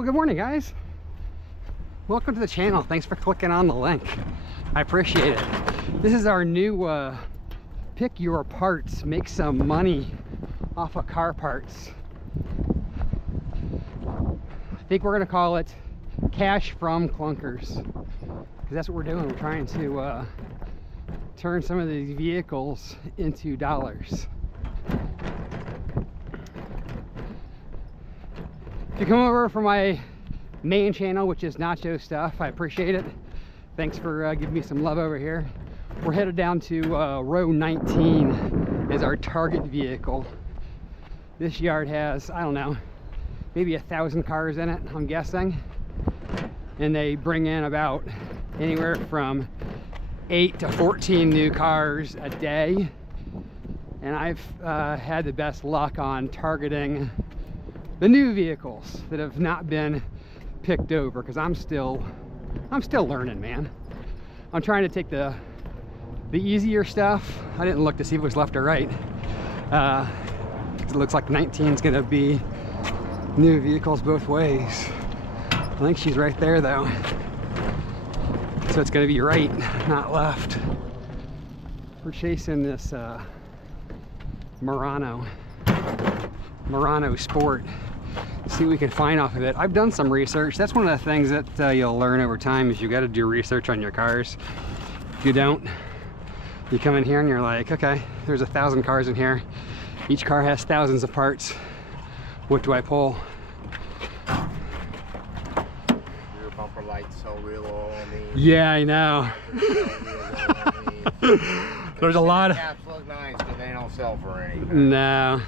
Well, good morning, guys. Welcome to the channel. Thanks for clicking on the link. I appreciate it. This is our new pick your parts, make some money off of car parts. I think we're gonna call it cash from clunkers, because that's what we're doing. We're trying to turn some of these vehicles into dollars. If you come over for my main channel, which is Nacho Stuff, I appreciate it. Thanks for giving me some love over here. We're headed down to row 19 is our target vehicle. This yard has, I don't know, maybe 1,000 cars in it, I'm guessing. And they bring in about anywhere from 8 to 14 new cars a day. And I've had the best luck on targeting the new vehicles that have not been picked over, because I'm still learning, man. I'm trying to take the easier stuff. I didn't look to see if it was left or right. It looks like 19 is gonna be new vehicles both ways. I think she's right there though. So it's gonna be right, not left. We're chasing this Murano Sport. See what we can find off of it. I've done some research. That's one of the things that you'll learn over time, is you got to do research on your cars. If you don't, you come in here and you're like, okay, there's 1,000 cars in here. Each car has thousands of parts. What do I pull? Your bumper lights so real oil on these. Yeah, I know. There's a lot of caps look nice, but they don't sell for anything. No.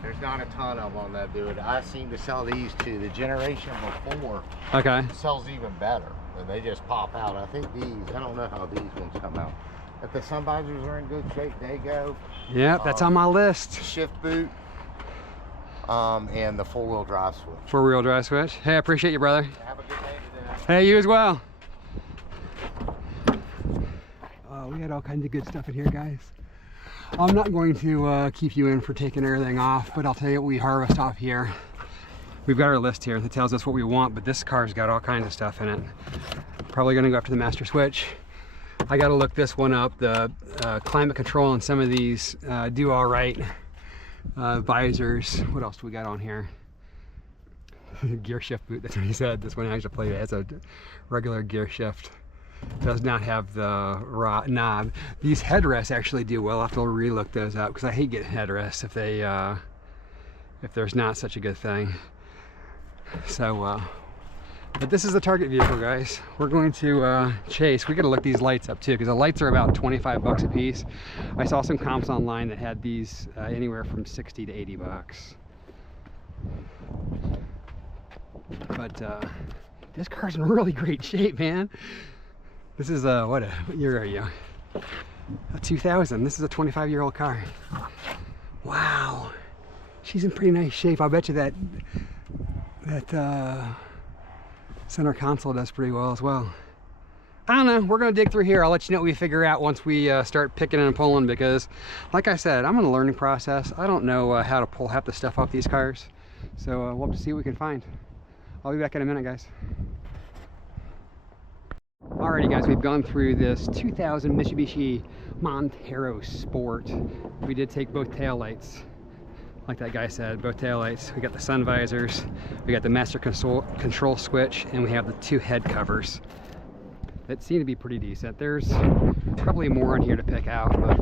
There's not a ton of them that do it. I seem to sell these to the generation before. Okay. Sells even better, and they just pop out. I think these, I don't know how these ones come out. If the sun visors are in good shape, they go. Yep, that's on my list. Shift boot, and the four-wheel drive switch. Four-wheel drive switch. Hey, I appreciate you, brother. Have a good day today. Hey, you as well. We had all kinds of good stuff in here, guys. I'm not going to keep you in for taking everything off, but I'll tell you what we harvest off here. We've got our list here that tells us what we want, but this car's got all kinds of stuff in it. Probably gonna go after the master switch. I gotta look this one up. The climate control on some of these do all right. Visors. What else do we got on here? Gear shift boot, that's what he said. This one actually played it. Has a regular gear shift. Does not have the knob. These headrests actually do well. I'll have to relook those up, because I hate getting headrests if they if there's not such a good thing. So but this is the target vehicle, guys. We're going to chase. We got to look these lights up too, because the lights are about 25 bucks a piece. I saw some comps online that had these anywhere from 60 to 80 bucks. But this car's in really great shape, man. This is what year are you? A 2000. This is a 25-year-old car. Wow, she's in pretty nice shape. I bet you that center console does pretty well as well. I don't know. We're gonna dig through here. I'll let you know what we figure out once we start picking and pulling, because, like I said, I'm in a learning process. I don't know how to pull half the stuff off these cars, so we'll have to see what we can find. I'll be back in a minute, guys. Alrighty, guys, we've gone through this 2000 Mitsubishi Montero Sport. We did take both taillights, like that guy said, both taillights. We got the sun visors, we got the master control switch, and we have the 2 head covers that seem to be pretty decent. There's probably more in here to pick out, but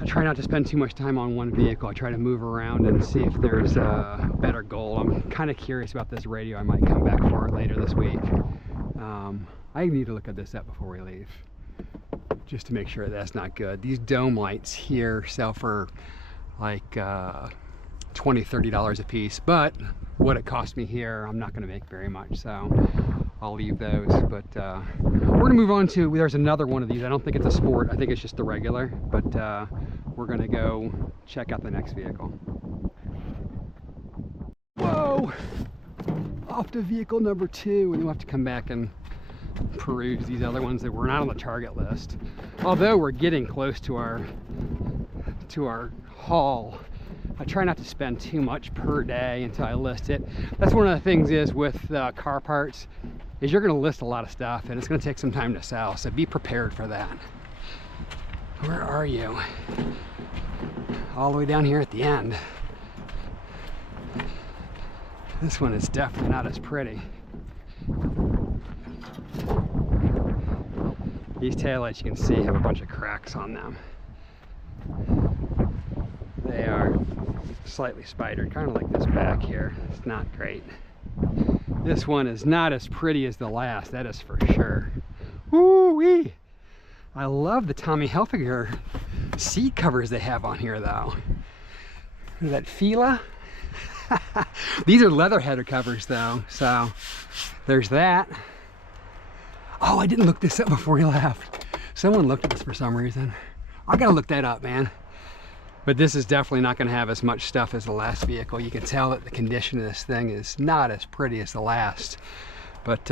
I try not to spend too much time on one vehicle. I try to move around and see if there's a better goal. I'm kind of curious about this radio. I might come back for it later this week. I need to look at this up before we leave, just to make sure that's not good. These dome lights here sell for like $20–30 a piece, but what it cost me here, I'm not going to make very much, so I'll leave those. But we're going to move on to, there's another one of these. I don't think it's a sport. I think it's just the regular, but we're going to go check out the next vehicle. Whoa! Off to vehicle number 2, and then we'll have to come back and peruse these other ones that were not on the target list. Although we're getting close to our haul. I try not to spend too much per day until I list it. That's one of the things is with car parts, is you're going to list a lot of stuff and it's going to take some time to sell, so be prepared for that. Where are you? All the way down here at the end. This one is definitely not as pretty. These taillights, you can see, have a bunch of cracks on them. They are slightly spidered, kind of like this back here. It's not great. This one is not as pretty as the last, that is for sure. Woo-wee! I love the Tommy Hilfiger seat covers they have on here, though. Is that Fila? These are leather header covers, though, so there's that. Oh, I didn't look this up before he left. Someone looked at this for some reason. I gotta look that up, man. But this is definitely not gonna have as much stuff as the last vehicle. You can tell that the condition of this thing is not as pretty as the last. But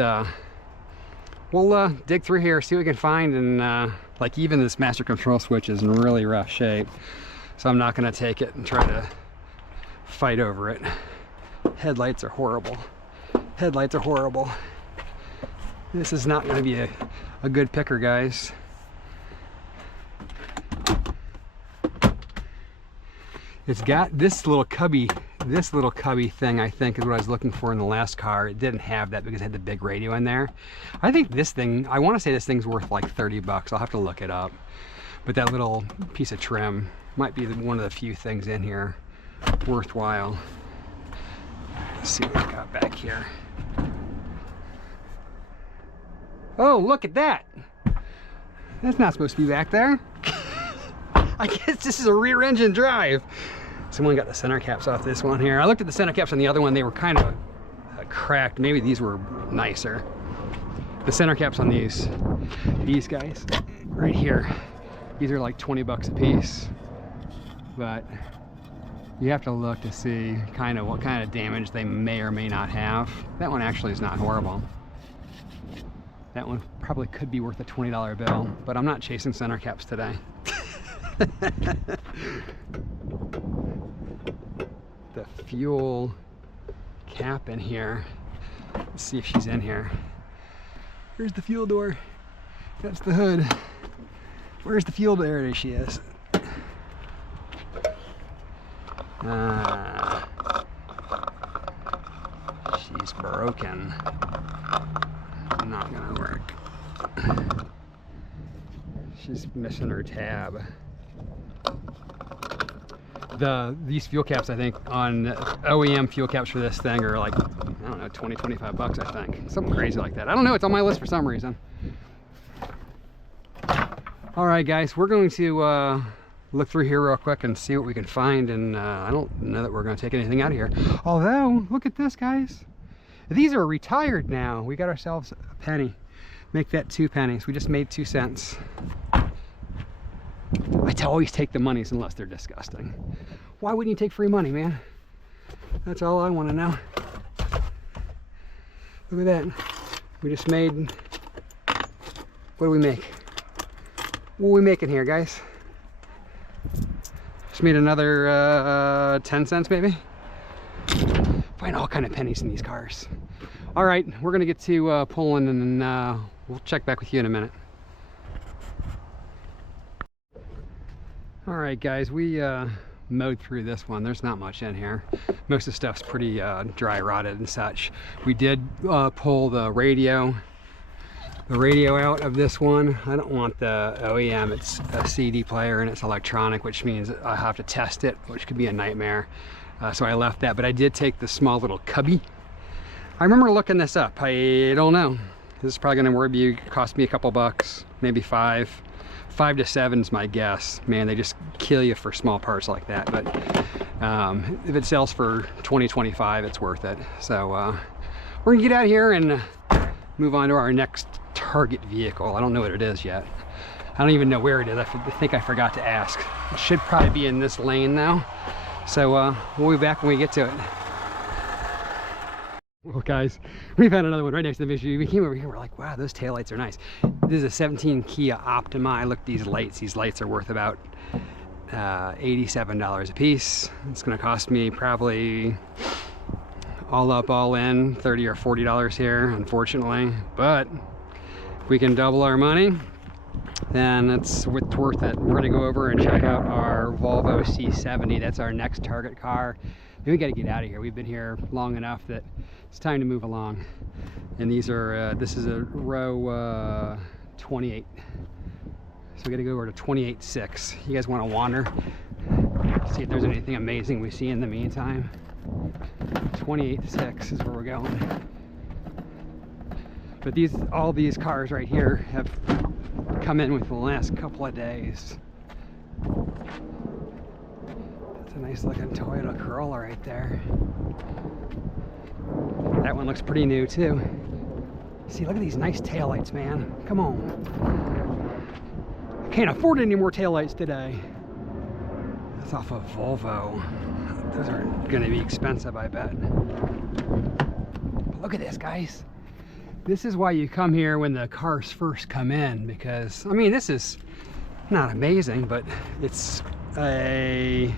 we'll dig through here, see what we can find, and like even this master control switch is in really rough shape. So I'm not gonna take it and try to fight over it. Headlights are horrible. Headlights are horrible. This is not gonna be a good picker, guys. It's got this little cubby thing, I think, is what I was looking for in the last car. It didn't have that because it had the big radio in there. I think this thing, I want to say this thing's worth like 30 bucks. I'll have to look it up. But that little piece of trim might be one of the few things in here worthwhile. Let's see what we got back here. Oh, look at that. That's not supposed to be back there. I guess this is a rear engine drive. Someone got the center caps off this one here. I looked at the center caps on the other one. They were kind of cracked. Maybe these were nicer. The center caps on these guys right here, these are like 20 bucks a piece. But you have to look to see kind of what kind of damage they may or may not have. That one actually is not horrible. That one probably could be worth a $20 bill, but I'm not chasing center caps today. The fuel cap in here. Let's see if she's in here. Here's the fuel door. That's the hood. Where's the fuel door? There it is, she is. She's broken. Not gonna work. She's missing her tab. These fuel caps, I think, on OEM fuel caps for this thing are like, I don't know, 20, 25 bucks, I think. Something crazy like that. I don't know, it's on my list for some reason. All right, guys, we're going to look through here real quick and see what we can find, and I don't know that we're going to take anything out of here. Although, look at this, guys. These are retired now. We got ourselves a penny. Make that 2 pennies. We just made 2 cents. I always take the monies unless they're disgusting. Why wouldn't you take free money, man? That's all I want to know. Look at that. We just made, what do we make? What are we making here, guys? Just made another 10 cents maybe? Find all kind of pennies in these cars. All right, we're gonna get to pulling, and then we'll check back with you in a minute. All right, guys, we mowed through this one. There's not much in here. Most of the stuff's pretty dry rotted and such. We did pull the radio out of this one. I don't want the OEM. It's a CD player and it's electronic, which means I have to test it, which could be a nightmare. So I left that, but I did take the small little cubby. I remember looking this up. I don't know. This is probably gonna cost me a couple bucks, maybe 5 to 7 is my guess. Man, they just kill you for small parts like that. But if it sells for 20, 25, it's worth it. So we're gonna get out of here and move on to our next target vehicle. I don't know what it is yet. I don't even know where it is. I think I forgot to ask. It should probably be in this lane now. So we'll be back when we get to it. Well, guys, we found another one right next to the Mitsubishi. We came over here, we're like, wow, those taillights are nice. This is a 17 Kia Optima. I looked at these lights. These lights are worth about $87 a piece. It's gonna cost me probably all up, all in, $30 or $40 here, unfortunately. But if we can double our money, then it's worth it. We're gonna go over and check out our Volvo C70. That's our next target car. And we gotta get out of here. We've been here long enough that it's time to move along. And these are, this is a row 28. So we gotta go over to 28.6. You guys wanna wander? See if there's anything amazing we see in the meantime. 28.6 is where we're going. But all these cars right here have come in within the last couple of days. That's a nice looking Toyota Corolla right there. That one looks pretty new too. See, look at these nice taillights, man. Come on. I can't afford any more taillights today. That's off of Volvo. Those are gonna be expensive, I bet. But look at this, guys. This is why you come here when the cars first come in, because, I mean, this is not amazing, but it's a,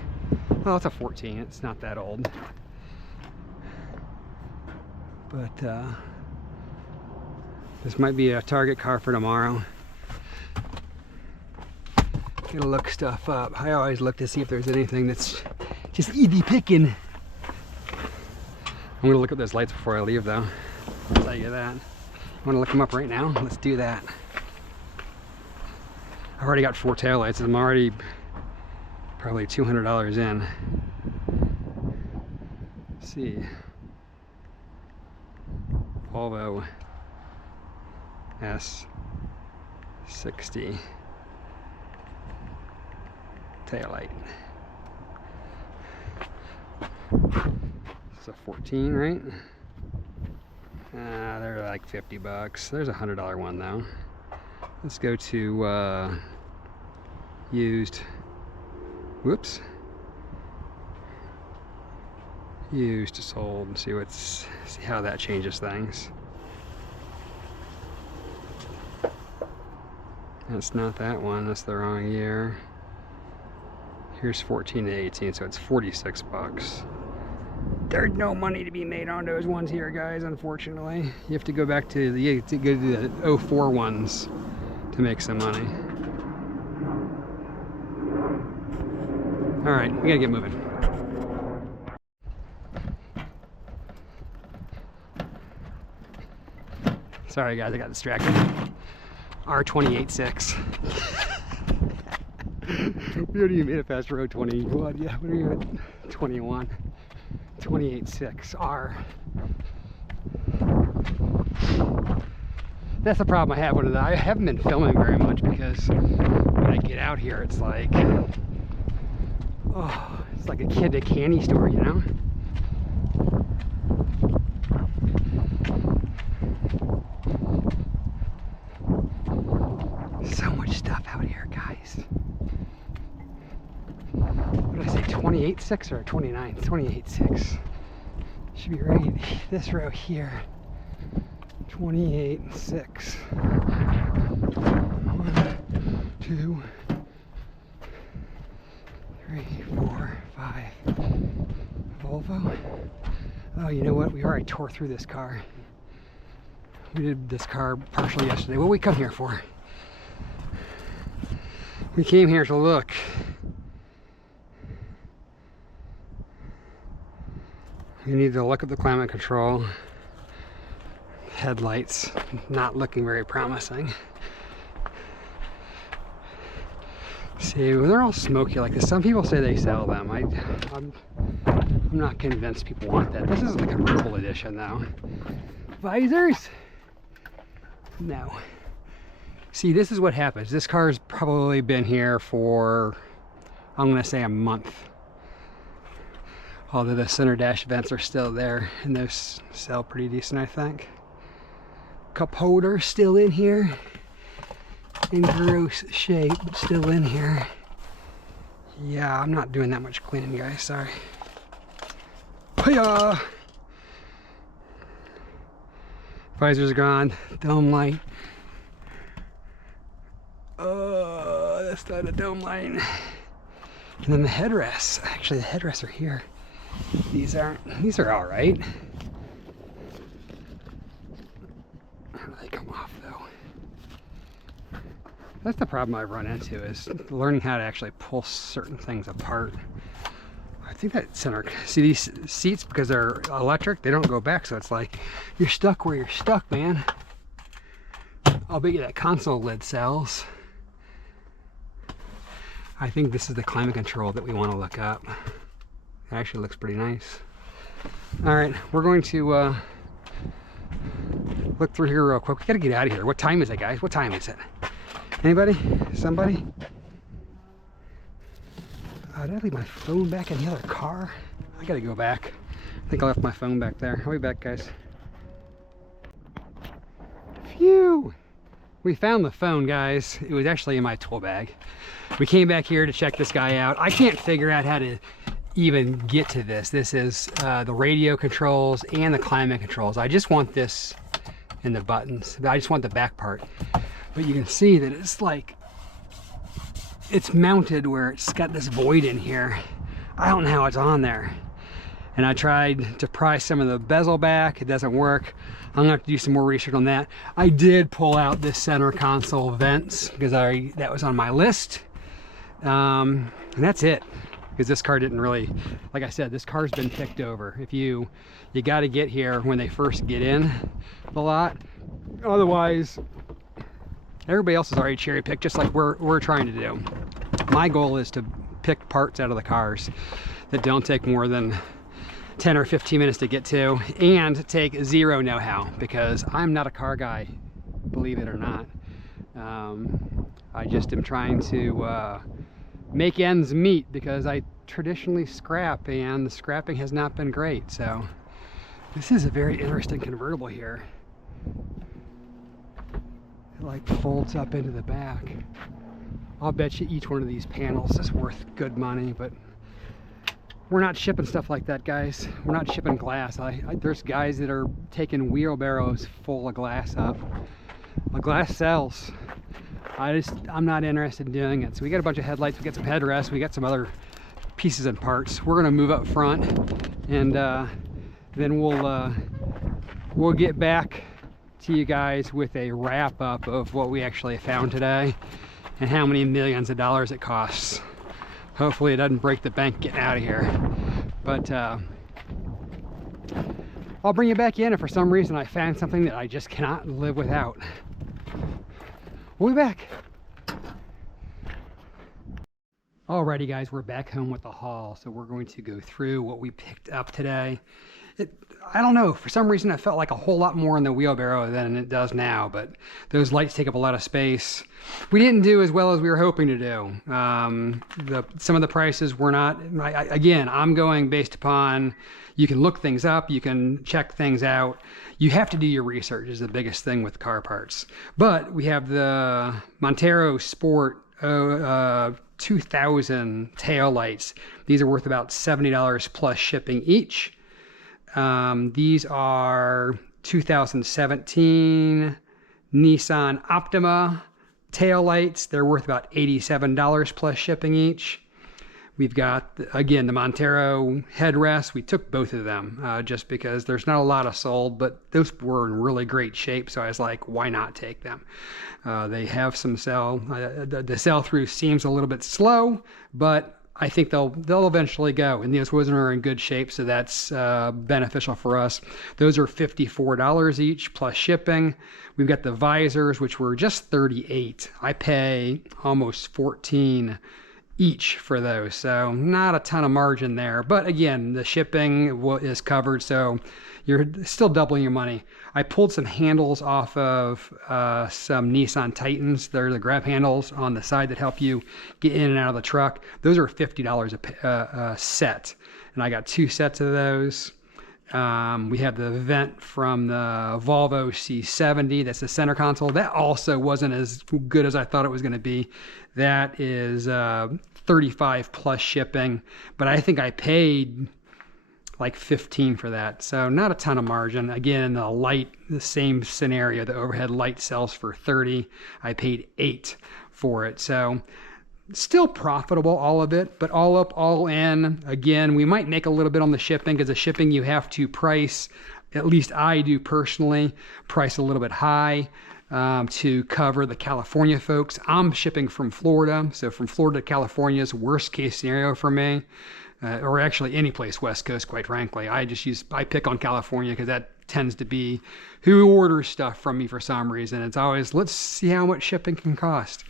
well, it's a 14. It's not that old. But this might be a target car for tomorrow. Gotta look stuff up. I always look to see if there's anything that's just easy picking. I'm gonna look at those lights before I leave, though. I'll tell you that. I want to look them up right now. Let's do that. I've already got 4 taillights. I'm already probably $200 in. Let's see. Volvo S60 taillight. It's a 14, right? They're like 50 bucks. There's a $100 one though. Let's go to used. Whoops. Used to sold and see how that changes things. That's not that one. That's the wrong year. Here's 14 to 18, so it's 46 bucks. There's no money to be made on those ones here, guys, unfortunately. You have to go back to the 04 ones to make some money. All right, we gotta get moving. Sorry guys, I got distracted. R28.6. We already made it past row 21. Yeah, what are you at? 21. 28.6 R. That's the problem I have with it. I haven't been filming very much because when I get out here, it's like, oh, it's like a kid at a candy store, you know? So much stuff out here, guys. What did I say, 28.6 or 29? 28.6. Should be right this row here. 28.6. 1, 2, 3, 4, 5. Volvo. Oh, you know what? We already tore through this car. We did this car partially yesterday. What did we come here for? We came here to look. We need to look at the climate control. Headlights, not looking very promising. See, well, they're all smoky like this. Some people say they sell them. I'm not convinced people want that. This is like a purple edition though. Visors? No. See, this is what happens. This car's probably been here for, I'm gonna say, a month. Although the center dash vents are still there, and those sell pretty decent, I think. Cup holder still in here. In gross shape, but still in here. Yeah, I'm not doing that much cleaning, guys, sorry. Hiya! Visors are gone, dome light. That's not a dome light. And then the headrests, actually the headrests are here. These are all right. How do they come off though? That's the problem I've run into, is learning how to actually pull certain things apart. I think that center, see these seats, because they're electric, they don't go back, so it's like you're stuck where you're stuck, man. I'll bet you that console lid sells. I think this is the climate control that we want to look up. It actually looks pretty nice. All right, we're going to look through here real quick. We gotta get out of here. What time is it, guys? What time is it? Anybody? Somebody? Did I leave my phone back in the other car? I gotta go back. I think I left my phone back there. I'll be back, guys. Phew! We found the phone, guys. It was actually in my tool bag. We came back here to check this guy out. I can't figure out how to even get to this. This is the radio controls and the climate controls. I just want this and the buttons. I just want the back part. But you can see that it's like, it's mounted where it's got this void in here. I don't know how it's on there. And I tried to pry some of the bezel back. It doesn't work. I'm gonna have to do some more research on that. I did pull out this center console vents because that was on my list. And that's it. Because this car didn't really, like I said, this car's been picked over. If you got to get here when they first get in the lot. Otherwise, everybody else is already cherry picked, just like we're trying to do. My goal is to pick parts out of the cars that don't take more than 10 or 15 minutes to get to, and take zero know-how, because I'm not a car guy, believe it or not. I just am trying to make ends meet, because I traditionally scrap, and the scrapping has not been great. So this is a very interesting convertible here. It like folds up into the back. I'll bet you each one of these panels is worth good money, but we're not shipping stuff like that, guys. We're not shipping glass. There's guys that are taking wheelbarrows full of glass up. My glass sells. I'm not interested in doing it. So we got a bunch of headlights, we got some headrests, we got some other pieces and parts. We're gonna move up front, and then we'll get back to you guys with a wrap up of what we actually found today and how many millions of dollars it costs. Hopefully it doesn't break the bank getting out of here. But I'll bring you back in if for some reason I found something that I just cannot live without. We'll be back. Alrighty guys, we're back home with the haul. So we're going to go through what we picked up today. I don't know, for some reason I felt like a whole lot more in the wheelbarrow than it does now, but those lights take up a lot of space. We didn't do as well as we were hoping to do. Some of the prices were not, again, I'm going based upon, you can look things up, you can check things out. You have to do your research is the biggest thing with car parts. But we have the Montero Sport 2000 tail lights. These are worth about $70 plus shipping each. These are 2017 Nissan Optima tail lights. They're worth about $87 plus shipping each. We've got, again, the Montero headrests. We took both of them just because there's not a lot of sold, but those were in really great shape. So I was like, why not take them? They have some sell. The sell-through seems a little bit slow, but I think they'll eventually go, and those ones are in good shape, so that's beneficial for us. Those are $54 each plus shipping. We've got the visors, which were just $38. I pay almost $14 each for those, so not a ton of margin there. But again, the shipping is covered, so you're still doubling your money. I pulled some handles off of some Nissan Titans. They're the grab handles on the side that help you get in and out of the truck. Those are $50 a set, and I got 2 sets of those. We have the vent from the Volvo C70. That's the center console. That also wasn't as good as I thought it was going to be. That is $35 plus shipping, but I think I paid like $15 for that, so not a ton of margin. Again, the light, the same scenario. The overhead light sells for $30. I paid $8 for it, so Still profitable, all of it, but all up, all in, again, we might make a little bit on the shipping, because the shipping you have to price, at least I do personally, price a little bit high to cover the California folks. I'm shipping from Florida, so from Florida to California is worst case scenario for me, or actually any place West Coast, quite frankly. I pick on California because that tends to be who orders stuff from me for some reason. It's always, let's see how much shipping can cost.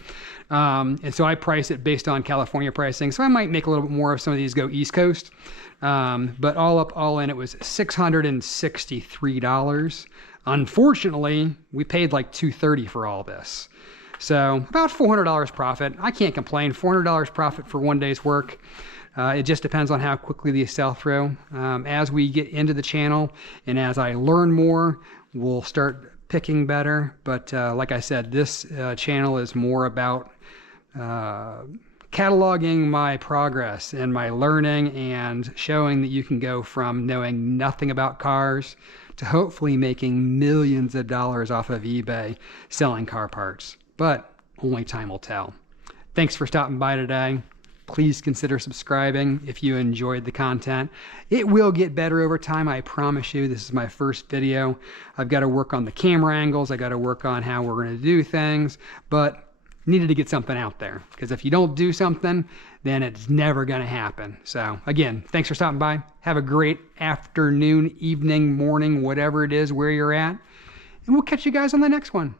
And so I price it based on California pricing. So I might make a little bit more if some of these go East Coast. But all up, all in, it was $663. Unfortunately, we paid like $230 for all this. So about $400 profit. I can't complain. $400 profit for one day's work. It just depends on how quickly these sell through. As we get into the channel and as I learn more, we'll start picking better. But like I said, this channel is more about cataloging my progress and my learning and showing that you can go from knowing nothing about cars to hopefully making millions of dollars off of eBay selling car parts. But only time will tell. Thanks for stopping by today. Please consider subscribing if you enjoyed the content. It will get better over time, I promise you. This is my first video. I've got to work on the camera angles. I got to work on how we're going to do things, but needed to get something out there, because if you don't do something, then it's never going to happen. So again, thanks for stopping by. Have a great afternoon, evening, morning, whatever it is where you're at, and we'll catch you guys on the next one.